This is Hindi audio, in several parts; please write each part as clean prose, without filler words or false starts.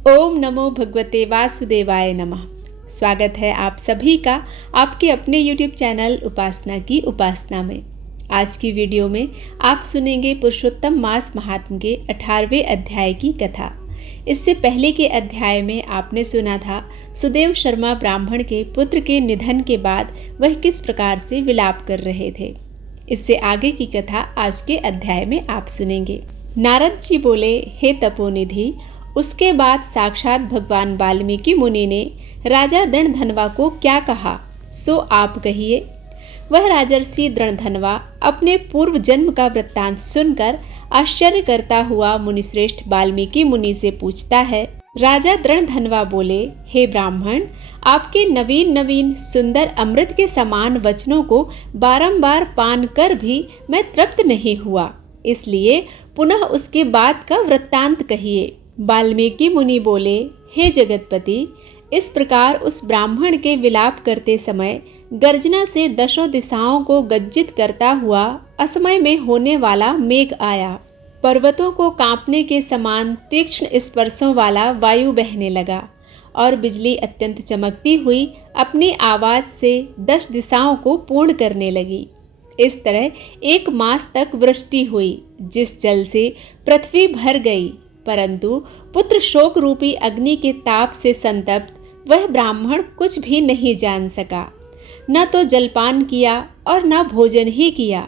ओम नमो भगवते वासुदेवाय नमः। स्वागत है आप सभी का आपके अपने YouTube चैनल उपासना की उपासना में। आज की वीडियो में आप सुनेंगे पुरुषोत्तम मास महात्म्य के 18वें अध्याय की कथा। इससे पहले के अध्याय में आपने सुना था सुदेव शर्मा ब्राह्मण के पुत्र के निधन के बाद वह किस प्रकार से विलाप कर रहे थे। इससे आगे की कथा आज के अध्याय में आप सुनेंगे। नारद जी बोले, हे तपोनिधि, उसके बाद साक्षात भगवान वाल्मीकि मुनि ने राजा दृणधनवा को क्या कहा सो आप कहिए। वह राजर्षि दृणधनवा अपने पूर्व जन्म का वृत्तांत सुनकर आश्चर्य करता हुआ मुनिश्रेष्ठ वाल्मीकि मुनि से पूछता है। राजा दृणधनवा बोले, हे ब्राह्मण, आपके नवीन नवीन सुंदर अमृत के समान वचनों को बारंबार पान कर भी मैं तृप्त नहीं हुआ, इसलिए पुनः उसके बाद का वृत्तांत कहिए। वाल्मीकि मुनि बोले, हे जगतपति, इस प्रकार उस ब्राह्मण के विलाप करते समय गर्जना से दशों दिशाओं को गज्जित करता हुआ असमय में होने वाला मेघ आया। पर्वतों को कांपने के समान तीक्ष्ण स्पर्शों वाला वायु बहने लगा और बिजली अत्यंत चमकती हुई अपनी आवाज से 10 दिशाओं को पूर्ण करने लगी। इस तरह 1 मास तक वृष्टि हुई, जिस जल से पृथ्वी भर गई, परंतु पुत्र शोक रूपी अग्नि के ताप से संतप्त वह ब्राह्मण कुछ भी नहीं जान सका। न तो जलपान किया और न भोजन ही किया,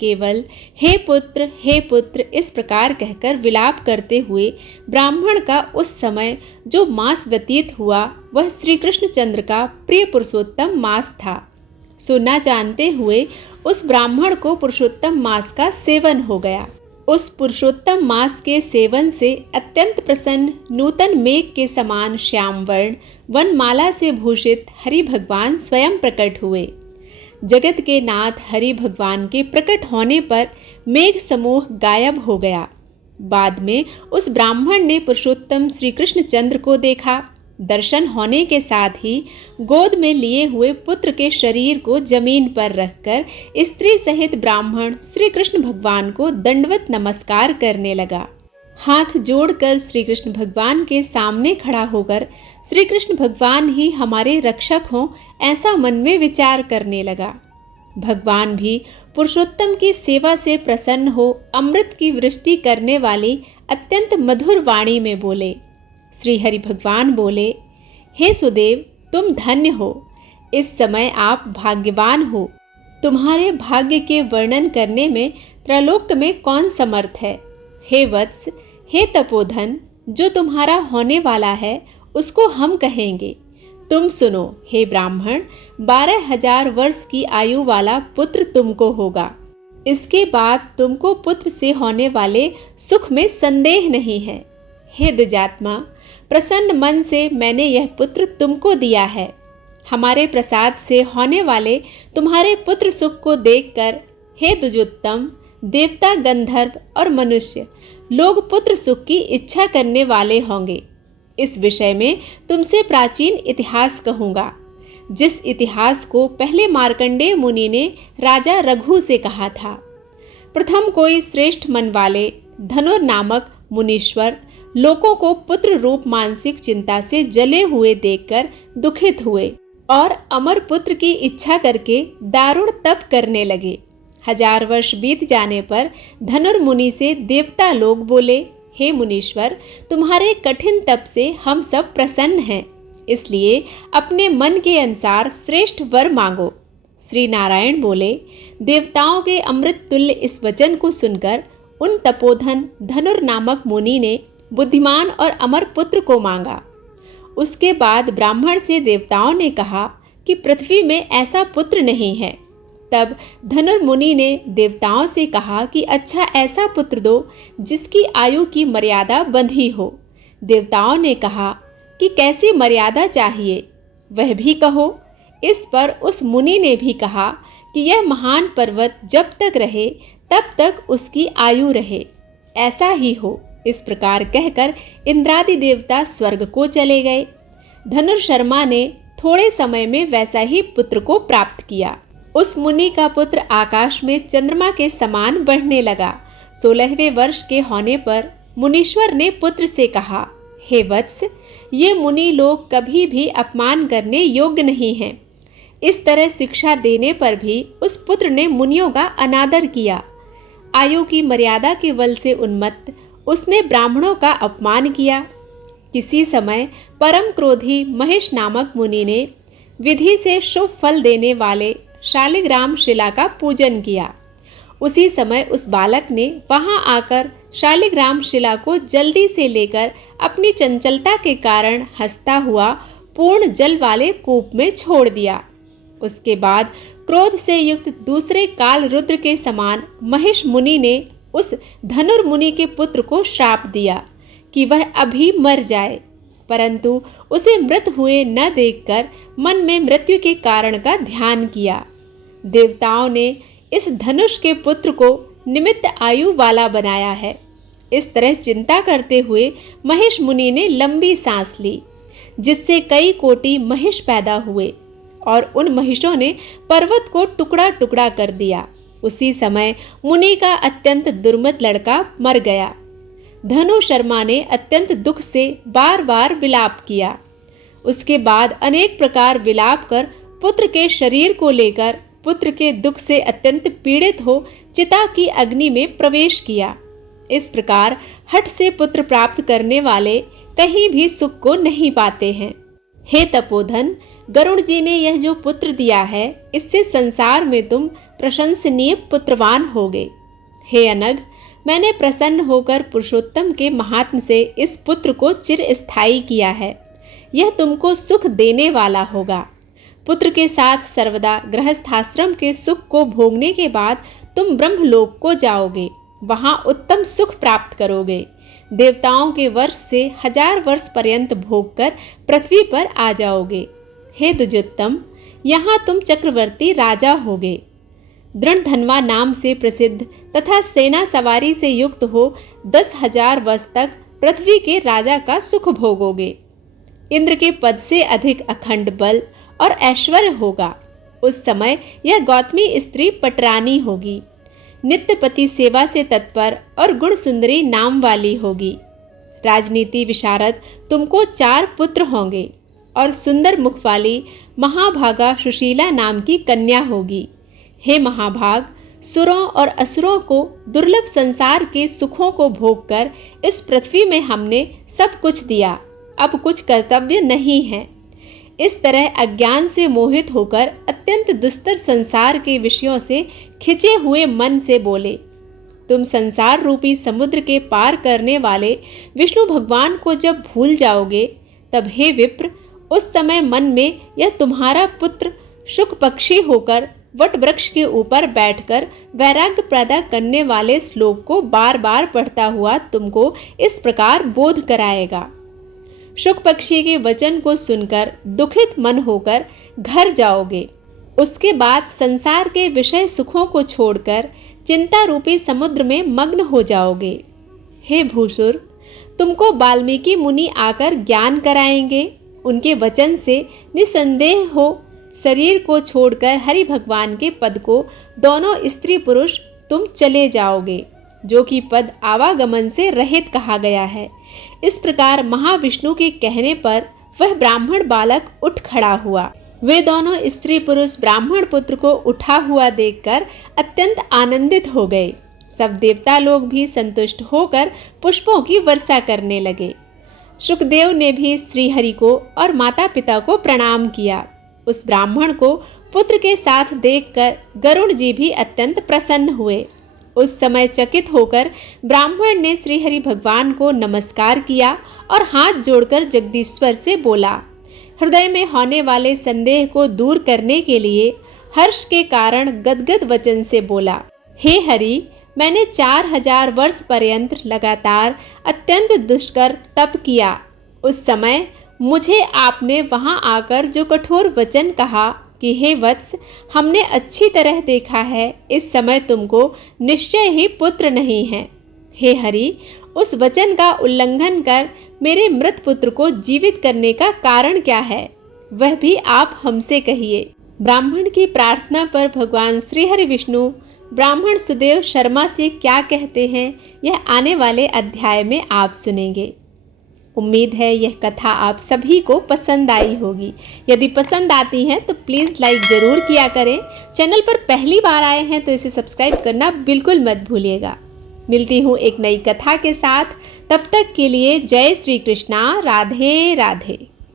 केवल हे पुत्र इस प्रकार कहकर विलाप करते हुए ब्राह्मण का उस समय जो मास व्यतीत हुआ वह श्री कृष्णचंद्र का प्रिय पुरुषोत्तम मास था। सो न जानते हुए उस ब्राह्मण को पुरुषोत्तम मास का सेवन हो गया। उस पुरुषोत्तम मास के सेवन से अत्यंत प्रसन्न नूतन मेघ के समान श्याम वर्ण वनमाला से भूषित हरि भगवान स्वयं प्रकट हुए। जगत के नाथ हरि भगवान के प्रकट होने पर मेघ समूह गायब हो गया। बाद में उस ब्राह्मण ने पुरुषोत्तम श्री कृष्णचंद्र को देखा। दर्शन होने के साथ ही गोद में लिए हुए पुत्र के शरीर को जमीन पर रखकर स्त्री सहित ब्राह्मण श्री कृष्ण भगवान को दंडवत नमस्कार करने लगा। हाथ जोड़कर श्री कृष्ण भगवान के सामने खड़ा होकर श्री कृष्ण भगवान ही हमारे रक्षक हों, ऐसा मन में विचार करने लगा। भगवान भी पुरुषोत्तम की सेवा से प्रसन्न हो अमृत की वृष्टि करने वाली अत्यंत मधुर वाणी में बोले। श्री हरि भगवान बोले, हे सुदेव, तुम धन्य हो, इस समय आप भाग्यवान हो। तुम्हारे भाग्य के वर्णन करने में त्रैलोक्य में कौन समर्थ है। हे वत्स, हे तपोधन, जो तुम्हारा होने वाला है उसको हम कहेंगे। तुम सुनो, हे ब्राह्मण, 12,000 वर्ष की आयु वाला पुत्र तुमको होगा। इसके बाद तुमको पुत्र से होने वाले सुख में संदेह नहीं है। हे द्विजात्मा, प्रसन्न मन से मैंने यह पुत्र तुमको दिया है। हमारे प्रसाद से होने वाले तुम्हारे पुत्र सुख को देखकर हे द्विजोत्तम, देवता, गंधर्व और मनुष्य लोग पुत्र सुख की इच्छा करने वाले होंगे। इस विषय में तुमसे प्राचीन इतिहास कहूँगा, जिस इतिहास को पहले मार्कंडेय मुनि ने राजा रघु से कहा था। प्रथम कोई श्रेष्ठ मन वाले धनुर नामक मुनीश्वर लोगों को पुत्र रूप मानसिक चिंता से जले हुए देखकर दुखित हुए और अमर पुत्र की इच्छा करके दारुण तप करने लगे। 1000 वर्ष बीत जाने पर धनुर्मुनि से देवता लोग बोले, हे मुनीश्वर, तुम्हारे कठिन तप से हम सब प्रसन्न हैं, इसलिए अपने मन के अनुसार श्रेष्ठ वर मांगो। श्री नारायण बोले, देवताओं के अमृत तुल्य इस वचन को सुनकर उन तपोधन धनुर नामक मुनि ने बुद्धिमान और अमर पुत्र को मांगा। उसके बाद ब्राह्मण से देवताओं ने कहा कि पृथ्वी में ऐसा पुत्र नहीं है। तब धनुर्मुनि ने देवताओं से कहा कि अच्छा ऐसा पुत्र दो जिसकी आयु की मर्यादा बंधी हो। देवताओं ने कहा कि कैसी मर्यादा चाहिए, वह भी कहो। इस पर उस मुनि ने भी कहा कि यह महान पर्वत जब तक रहे तब तक उसकी आयु रहे, ऐसा ही हो। इस प्रकार कहकर इंद्रादि देवता स्वर्ग को चले गए। धनुर्शर्मा ने थोड़े समय में वैसा ही पुत्र को प्राप्त किया। उस मुनि का पुत्र आकाश में चंद्रमा के समान बढ़ने लगा। 16वें वर्ष के होने पर मुनीश्वर ने पुत्र से कहा, हे वत्स, ये मुनि लोग कभी भी अपमान करने योग्य नहीं हैं। इस तरह शिक्षा देने पर भी उस पुत्र ने मुनियों का अनादर किया। आयु की मर्यादा के बल से उन्मत्त उसने ब्राह्मणों का अपमान किया। किसी समय परम क्रोधी महेश नामक मुनि ने विधि से शुभ फल देने वाले शालिग्राम शिला का पूजन किया। उसी समय उस बालक ने वहां आकर शालिग्राम शिला को जल्दी से लेकर अपनी चंचलता के कारण हंसता हुआ पूर्ण जल वाले कूप में छोड़ दिया। उसके बाद क्रोध से युक्त दूसरे काल रुद्र के समान महेश मुनि ने उस धनुर्मुनि के पुत्र को श्राप दिया कि वह अभी मर जाए, परंतु उसे मृत हुए न देखकर मन में मृत्यु के कारण का ध्यान किया। देवताओं ने इस धनुष के पुत्र को निमित्त आयु वाला बनाया है। इस तरह चिंता करते हुए महेश मुनि ने लंबी सांस ली, जिससे कई कोटि महिष पैदा हुए और उन महिषों ने पर्वत को टुकड़ा टुकड़ा कर दिया। उसी समय मुनि का अत्यंत दुर्मत लड़का मर गया। धनु शर्मा ने अत्यंत दुख से बार बार विलाप किया। उसके बाद अनेक प्रकार विलाप कर पुत्र के शरीर को लेकर पुत्र के दुख से अत्यंत पीड़ित हो चिता की अग्नि में प्रवेश किया। इस प्रकार हठ से पुत्र प्राप्त करने वाले कहीं भी सुख को नहीं पाते हैं। हे तपोधन, गरुड़ जी ने यह जो पुत्र दिया है, इससे संसार में तुम प्रशंसनीय पुत्रवान होगे। हे अनघ, मैंने प्रसन्न होकर पुरुषोत्तम के महात्म से इस पुत्र को चिरस्थायी किया है। यह तुमको सुख देने वाला होगा। पुत्र के साथ सर्वदा गृहस्थाश्रम के सुख को भोगने के बाद तुम ब्रह्मलोक को जाओगे, वहां उत्तम सुख प्राप्त करोगे। देवताओं के वर्ष से 1000 वर्ष पर्यंत भोगकर पृथ्वी पर आ जाओगे। हे द्विजोत्तम, यहाँ तुम चक्रवर्ती राजा होगे। दृढ़धन्वा नाम से प्रसिद्ध तथा सेना सवारी से युक्त हो 10,000 वर्ष तक पृथ्वी के राजा का सुख भोगोगे। इंद्र के पद से अधिक अखंड बल और ऐश्वर्य होगा। उस समय यह गौतमी स्त्री पटरानी होगी। नित्य पति सेवा से तत्पर और गुण सुंदरी नाम वाली होगी। राजनीति विशारद तुमको 4 पुत्र होंगे और सुंदर मुख वाली महाभागा सुशीला नाम की कन्या होगी। हे महाभाग, सुरों और असुरों को दुर्लभ संसार के सुखों को भोगकर इस पृथ्वी में हमने सब कुछ दिया, अब कुछ कर्तव्य नहीं है। इस तरह अज्ञान से मोहित होकर अत्यंत दुस्तर संसार के विषयों से खिंचे हुए मन से बोले। तुम संसार रूपी समुद्र के पार करने वाले विष्णु भगवान को जब भूल जाओगे, तब हे विप्र, उस समय मन में यह तुम्हारा पुत्र शुक पक्षी होकर वट वृक्ष के ऊपर बैठकर वैराग्य पैदा करने वाले श्लोक को बार बार पढ़ता हुआ तुमको इस प्रकार बोध कराएगा। शुक पक्षी के वचन को सुनकर दुखित मन होकर घर जाओगे। उसके बाद संसार के विषय सुखों को छोड़कर चिंता रूपी समुद्र में मग्न हो जाओगे। हे भूसुर, तुमको वाल्मीकि मुनि आकर ज्ञान कराएंगे। उनके वचन से निसंदेह हो शरीर को छोड़कर हरि भगवान के पद को दोनों स्त्री पुरुष तुम चले जाओगे, जो कि पद आवागमन से रहित कहा गया है। इस प्रकार महाविष्णु के कहने पर वह ब्राह्मण बालक उठ खड़ा हुआ। वे दोनों स्त्री पुरुष ब्राह्मण पुत्र को उठा हुआ देखकर अत्यंत आनंदित हो गए। सब देवता लोग भी संतुष्ट होकर पुष्पों की वर्षा करने लगे। शुकदेव ने भी श्रीहरि को और माता पिता को प्रणाम किया। उस ब्राह्मण को पुत्र के साथ देखकर गरुड़ जी भी अत्यंत प्रसन्न हुए। उस समय चकित होकर ब्राह्मण ने श्रीहरि भगवान को नमस्कार किया और हाथ जोड़कर जगदीश्वर से बोला। हृदय में होने वाले संदेह को दूर करने के लिए हर्ष के कारण गदगद वचन से बोला, हे हरि, मैंने 4000 वर्ष पर्यंत लगातार अत्यंत दुष्कर तप किया। उस समय मुझे आपने वहां आकर जो कठोर वचन कहा कि हे वत्स, हमने अच्छी तरह देखा है, इस समय तुमको निश्चय ही पुत्र नहीं है। हे हरि, उस वचन का उल्लंघन कर मेरे मृत पुत्र को जीवित करने का कारण क्या है, वह भी आप हमसे कहिए। ब्राह्मण की प्रार्थना पर भगवान श्री हरि विष्णु ब्राह्मण सुदेव शर्मा से क्या कहते हैं, यह आने वाले अध्याय में आप सुनेंगे। उम्मीद है यह कथा आप सभी को पसंद आई होगी। यदि पसंद आती हैं तो प्लीज़ लाइक ज़रूर किया करें। चैनल पर पहली बार आए हैं तो इसे सब्सक्राइब करना बिल्कुल मत भूलिएगा। मिलती हूँ एक नई कथा के साथ, तब तक के लिए जय श्री कृष्णा, राधे राधे।